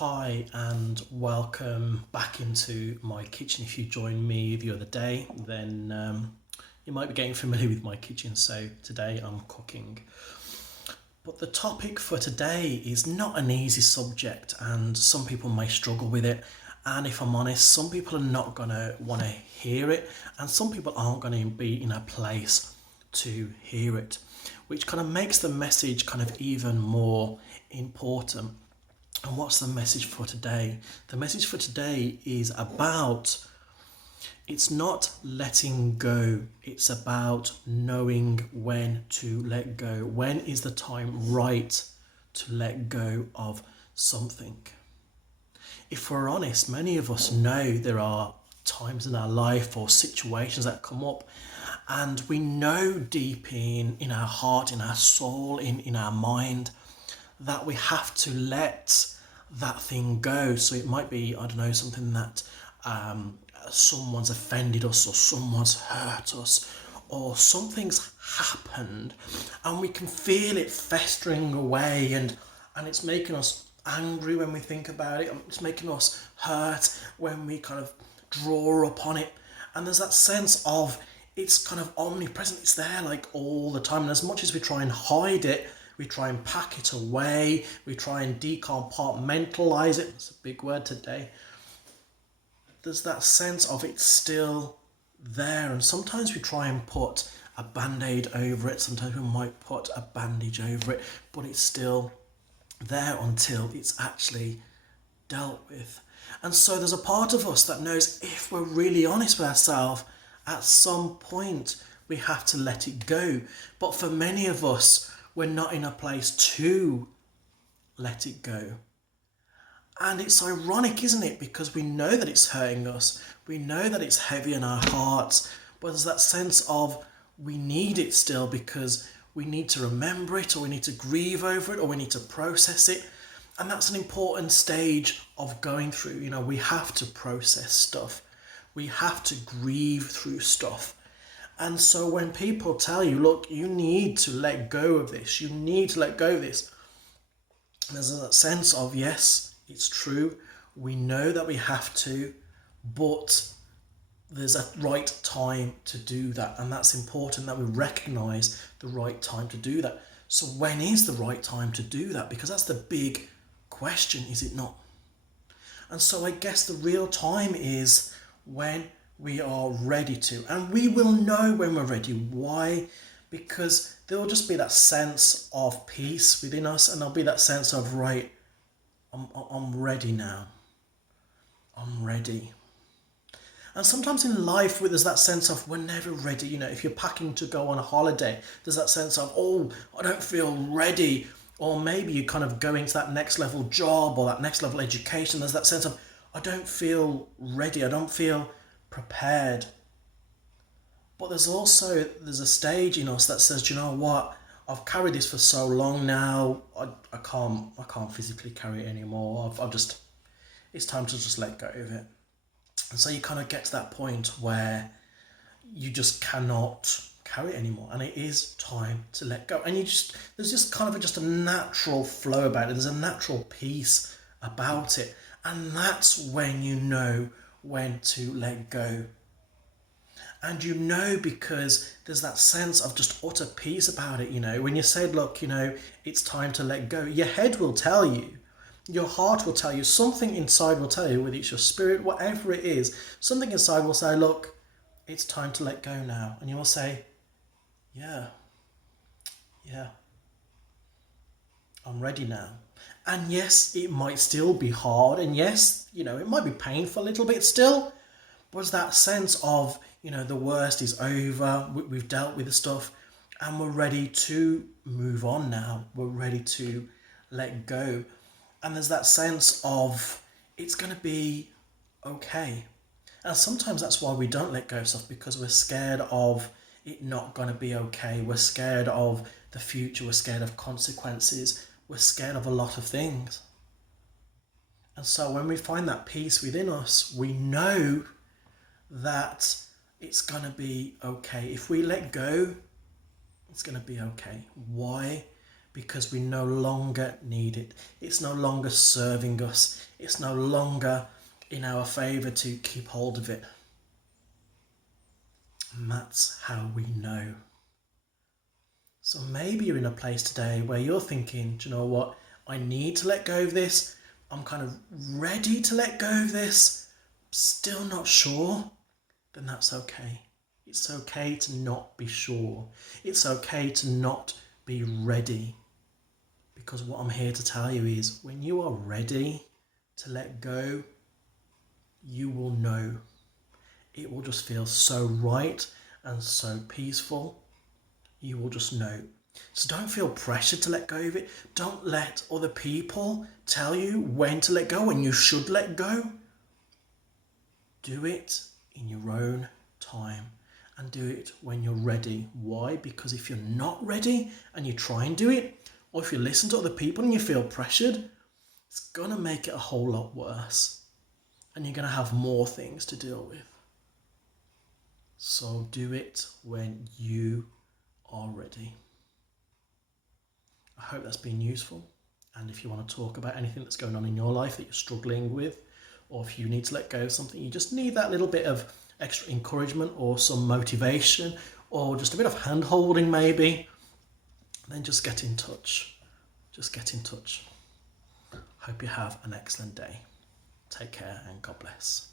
Hi and welcome back into my kitchen. If you joined me the other day, then you might be getting familiar with my kitchen. So today I'm cooking. But the topic for today is not an easy subject, and some people may struggle with it. And if I'm honest, some people are not going to want to hear it, and some people aren't going to be in a place to hear it, which kind of makes the message kind of even more important. And what's the message for today? The message for today is about it's not letting go, it's about knowing when to let go. When is the time right to let go of something? If we're honest, many of us know there are times in our life or situations that come up, and we know deep in our heart, in our soul, in our mind, that we have to let that thing go. So it might be, I don't know, something that someone's offended us, or someone's hurt us, or something's happened, and we can feel it festering away, and it's making us angry when we think about it. It's making us hurt when we kind of draw upon it, and there's that sense of it's kind of omnipresent. It's there like all the time, and as much as we try and hide it, we try and pack it away, we try and decompartmentalize it. It's a big word today. There's that sense of it's still there, and sometimes we try and put a band-aid over it, sometimes we might put a bandage over it, but it's still there until it's actually dealt with. And so there's a part of us that knows, if we're really honest with ourselves, at some point we have to let it go. But for many of us, we're not in a place to let it go. And it's ironic, isn't it? Because we know that it's hurting us. We know that it's heavy in our hearts. But there's that sense of we need it still, because we need to remember it, or we need to grieve over it, or we need to process it. And that's an important stage of going through. You know, we have to process stuff. We have to grieve through stuff. And so when people tell you, look, you need to let go of this, you need to let go of this, there's a sense of, yes, it's true, we know that we have to, but there's a right time to do that. And that's important that we recognise the right time to do that. So when is the right time to do that? Because that's the big question, is it not? And so I guess the real time is when we are ready to, and we will know when we're ready. Why? Because there will just be that sense of peace within us, and there'll be that sense of, right, I'm ready now. I'm ready. And sometimes in life, there's that sense of we're never ready. You know, if you're packing to go on a holiday, there's that sense of, oh, I don't feel ready. Or maybe you're kind of going to that next level job or that next level education. There's that sense of, I don't feel ready. I don't feel prepared. But there's a stage in us that says, do you know what, I've carried this for so long now, I can't physically carry it anymore. It's time to just let go of it. And so you kind of get to that point where you just cannot carry it anymore, and it is time to let go. And there's just kind of just a natural flow about it. There's a natural peace about it, and that's when you know when to let go. And you know, because there's that sense of just utter peace about it. You know, when you say, look, you know, it's time to let go, your head will tell you, your heart will tell you, something inside will tell you, whether it's your spirit, whatever it is, something inside will say, look, it's time to let go now. And you will say, yeah, I'm ready now. And yes, it might still be hard, and yes, you know, it might be painful a little bit still, but it's that sense of, you know, the worst is over, we've dealt with the stuff, and we're ready to move on now. We're ready to let go. And there's that sense of it's going to be okay. And sometimes that's why we don't let go of stuff, because we're scared of it not going to be okay. We're scared of the future. We're scared of consequences. We're scared of a lot of things. And so when we find that peace within us, we know that it's going to be okay. If we let go, it's going to be okay. Why? because we no longer need it. It's no longer serving us. It's no longer in our favour to keep hold of it. And that's how we know. So maybe you're in a place today where you're thinking, do you know what? I need to let go of this. I'm kind of ready to let go of this. Still not sure. Then that's okay. It's okay to not be sure. It's okay to not be ready. Because what I'm here to tell you is when you are ready to let go, you will know. It will just feel so right and so peaceful. You will just know. So don't feel pressured to let go of it. Don't let other people tell you when to let go, when you should let go. Do it in your own time and do it when you're ready. Why? Because if you're not ready and you try and do it, or if you listen to other people and you feel pressured, it's going to make it a whole lot worse. And you're going to have more things to deal with. So do it when you are ready. I hope that's been useful. And if you want to talk about anything that's going on in your life that you're struggling with, or if you need to let go of something, you just need that little bit of extra encouragement or some motivation or just a bit of hand holding maybe, then just get in touch. Just get in touch. Hope you have an excellent day. Take care and God bless.